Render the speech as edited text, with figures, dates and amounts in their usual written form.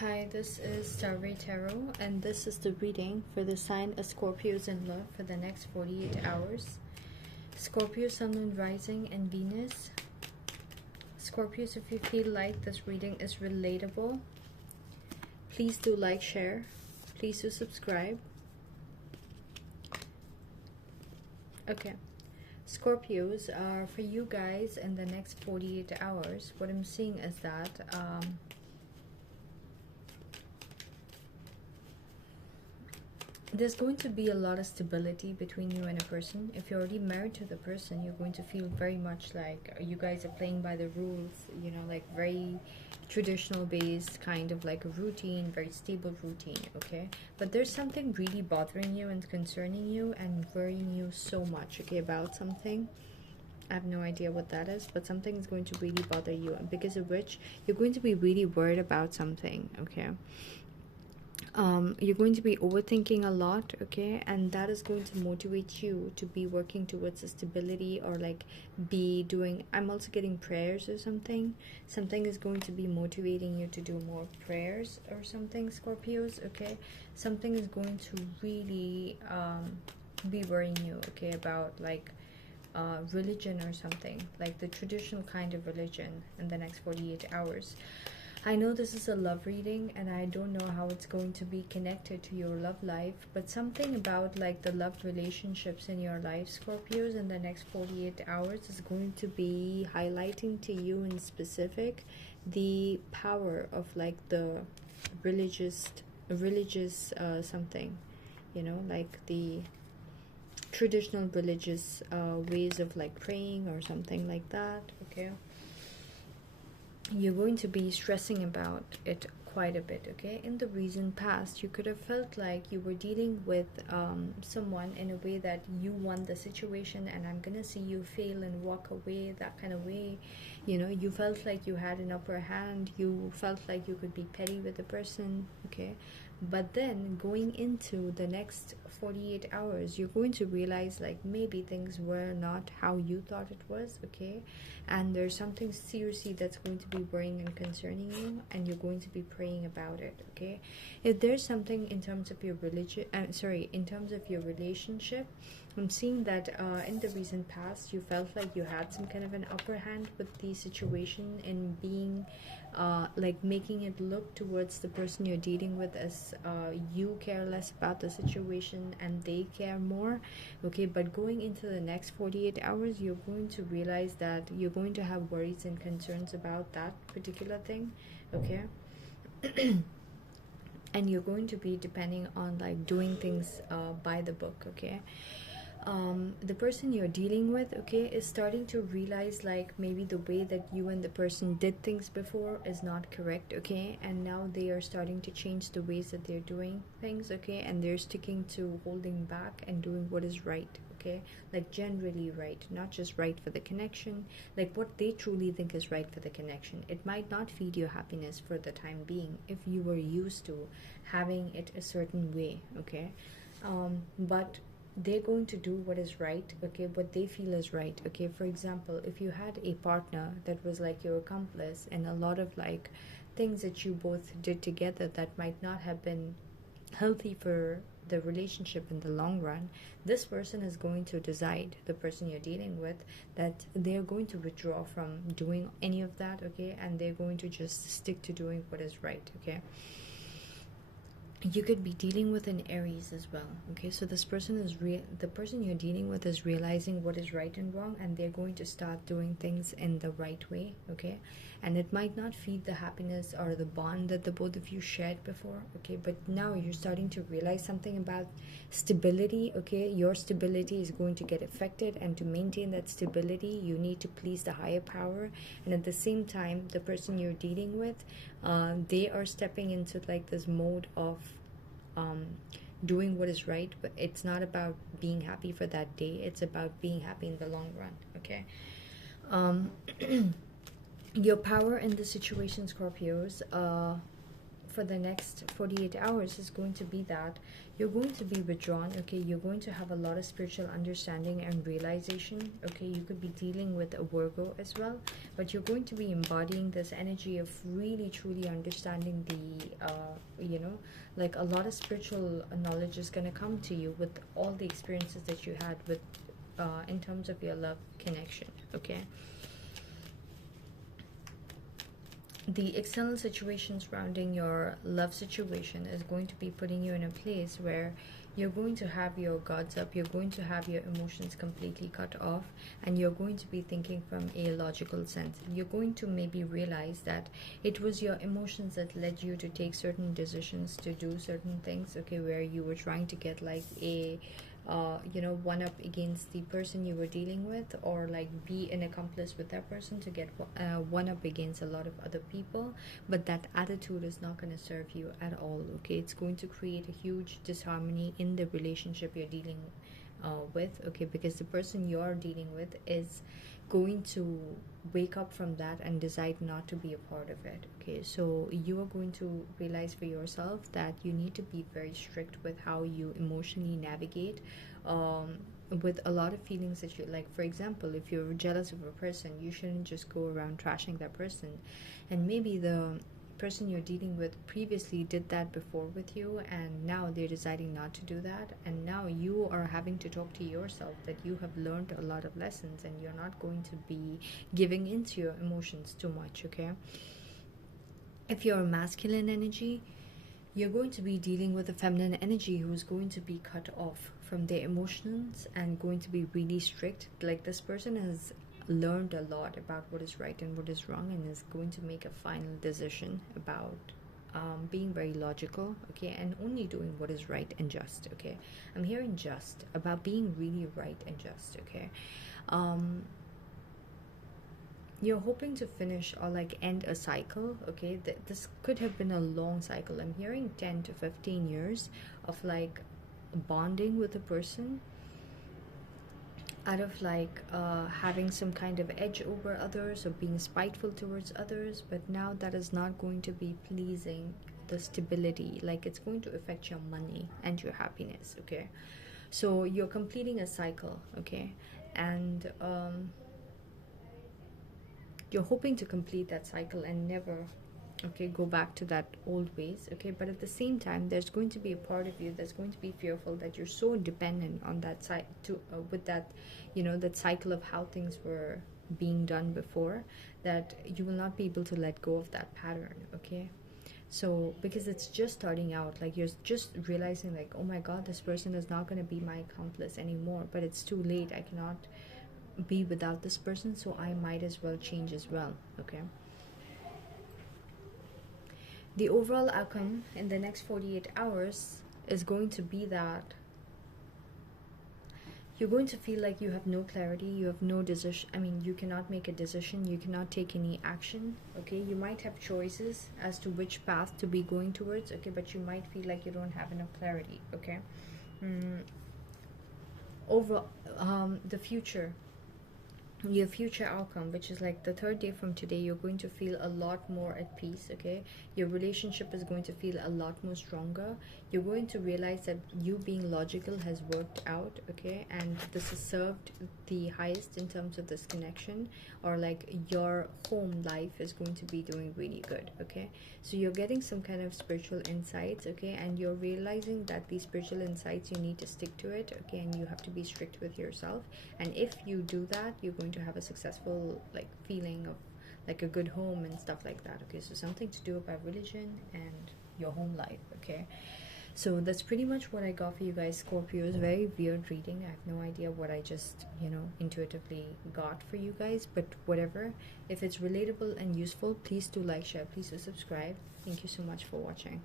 Hi, this is Starry Tarot, and this is the reading for the sign of Scorpios in love for the next 48 hours. Scorpio, Sun, Moon, Rising, and Venus. Scorpios, if you feel like this reading is relatable, please do like, share. Please do subscribe. Okay. Scorpios, for you guys in the next 48 hours, what I'm seeing is that there's going to be a lot of stability between you and a person. If you're already married to the person, you're going to feel very much like you guys are playing by the rules, you know, like very traditional based kind of like a routine, very stable routine, okay? But there's something really bothering you and concerning you and worrying you so much, okay, about something. I have no idea what that is, but something is going to really bother you, and because of which you're going to be really worried about something, okay? You're going to be overthinking a lot, okay, and that is going to motivate you to be working towards a stability, or like be doing, I'm also getting prayers or something. Something is going to be motivating you to do more prayers or something, Scorpios, okay? Something is going to really be worrying you, okay, about like religion or something, like the traditional kind of religion in the next 48 hours. I know this is a love reading, and I don't know how it's going to be connected to your love life, but something about like the love relationships in your life, Scorpios, in the next 48 hours is going to be highlighting to you in specific the power of like the religious something, you know, like the traditional religious ways of like praying or something like that, okay? You're going to be stressing about it quite a bit, okay? In the recent past, you could have felt like you were dealing with someone in a way that you won the situation, and I'm gonna see you fail and walk away, that kind of way. You know, you felt like you had an upper hand, you felt like you could be petty with the person, okay? But then going into the next 48 hours, you're going to realize like maybe things were not how you thought it was, okay? And there's something seriously that's going to be worrying and concerning you, and you're going to be praying about it, okay? If there's something in terms of your religion, in terms of your relationship, I'm seeing that in the recent past you felt like you had some kind of an upper hand with the situation, in being like making it look towards the person you're dealing with as you care less about the situation and they care more, okay? But going into the next 48 hours, you're going to realize that you're going to have worries and concerns about that particular thing, okay? And you're going to be depending on like doing things by the book, okay? The person you're dealing with, okay, is starting to realize like maybe the way that you and the person did things before is not correct, okay? And now they are starting to change the ways that they're doing things, okay? And they're sticking to holding back and doing what is right, okay? Like generally right, not just right for the connection, like what they truly think is right for the connection. It might not feed your happiness for the time being if you were used to having it a certain way, okay? But they're going to do what is right, okay, what they feel is right, okay? For example, if you had a partner that was like your accomplice, and a lot of like things that you both did together that might not have been healthy for the relationship in the long run, this person is going to decide, the person you're dealing with, that they're going to withdraw from doing any of that, okay? And they're going to just stick to doing what is right, okay? You could be dealing with an Aries as well, okay? So this person is the person you're dealing with is realizing what is right and wrong, and they're going to start doing things in the right way, okay? And it might not feed the happiness or the bond that the both of you shared before, okay? But now you're starting to realize something about stability, okay? Your stability is going to get affected, and to maintain that stability you need to please the higher power. And at the same time, the person you're dealing with, they are stepping into like this mode of doing what is right, but it's not about being happy for that day, it's about being happy in the long run, okay? um, your power in the situation, Scorpios, for the next 48 hours is going to be that you're going to be withdrawn, okay? You're going to have a lot of spiritual understanding and realization, okay? You could be dealing with a Virgo as well, but you're going to be embodying this energy of really truly understanding the you know, like a lot of spiritual knowledge is going to come to you with all the experiences that you had with in terms of your love connection, okay? The external situation surrounding your love situation is going to be putting you in a place where you're going to have your guards up, you're going to have your emotions completely cut off, and you're going to be thinking from a logical sense. You're going to maybe realize that it was your emotions that led you to take certain decisions, to do certain things, okay, where you were trying to get like a you know, one up against the person you were dealing with, or like be an accomplice with that person to get one up against a lot of other people. But that attitude is not going to serve you at all, okay? It's going to create a huge disharmony in the relationship you're dealing with, okay? Because the person you're dealing with is going to wake up from that and decide not to be a part of it, okay? So you are going to realize for yourself that you need to be very strict with how you emotionally navigate with a lot of feelings that you like. For example, if you're jealous of a person, you shouldn't just go around trashing that person. And maybe the person you're dealing with previously did that before with you, and now they're deciding not to do that, and now you are having to talk to yourself that you have learned a lot of lessons and you're not going to be giving into your emotions too much, okay? If you're a masculine energy, you're going to be dealing with a feminine energy who is going to be cut off from their emotions and going to be really strict. Like, this person has learned a lot about what is right and what is wrong, and is going to make a final decision about being very logical, okay, and only doing what is right and just, okay? I'm hearing just, about being really right and just, okay? You're hoping to finish or like end a cycle, okay? This could have been a long cycle. I'm hearing 10 to 15 years of like bonding with a person, out of like having some kind of edge over others or being spiteful towards others. But now that is not going to be pleasing the stability, like it's going to affect your money and your happiness, okay? So you're completing a cycle, okay? And you're hoping to complete that cycle and never, okay, go back to that old ways, okay? But at the same time, there's going to be a part of you that's going to be fearful that you're so dependent on that side to with that, you know, that cycle of how things were being done before, that you will not be able to let go of that pattern, okay? So because it's just starting out, like you're just realizing like, oh my god, this person is not going to be my accomplice anymore, but it's too late. I cannot be without this person, so I might as well change as well, okay? The overall outcome in the next 48 hours is going to be that you're going to feel like you have no clarity, you have no decision. I mean, you cannot make a decision, you cannot take any action, okay? You might have choices as to which path to be going towards, okay, but you might feel like you don't have enough clarity, okay? Over the future, your future outcome, which is like the third day from today, you're going to feel a lot more at peace, okay? Your relationship is going to feel a lot more stronger. You're going to realize that you being logical has worked out, okay? And this has served the highest in terms of this connection, or like your home life is going to be doing really good, okay? So you're getting some kind of spiritual insights, okay? And you're realizing that these spiritual insights, you need to stick to it, okay? And you have to be strict with yourself. And if you do that, you're going to have a successful like feeling of like a good home and stuff like that, okay? So something to do about religion and your home life, okay? So that's pretty much what I got for you guys, Scorpios. Very weird reading. I have no idea what I just, you know, intuitively got for you guys, but whatever. If it's relatable and useful, please do like, share, please do subscribe. Thank you so much for watching.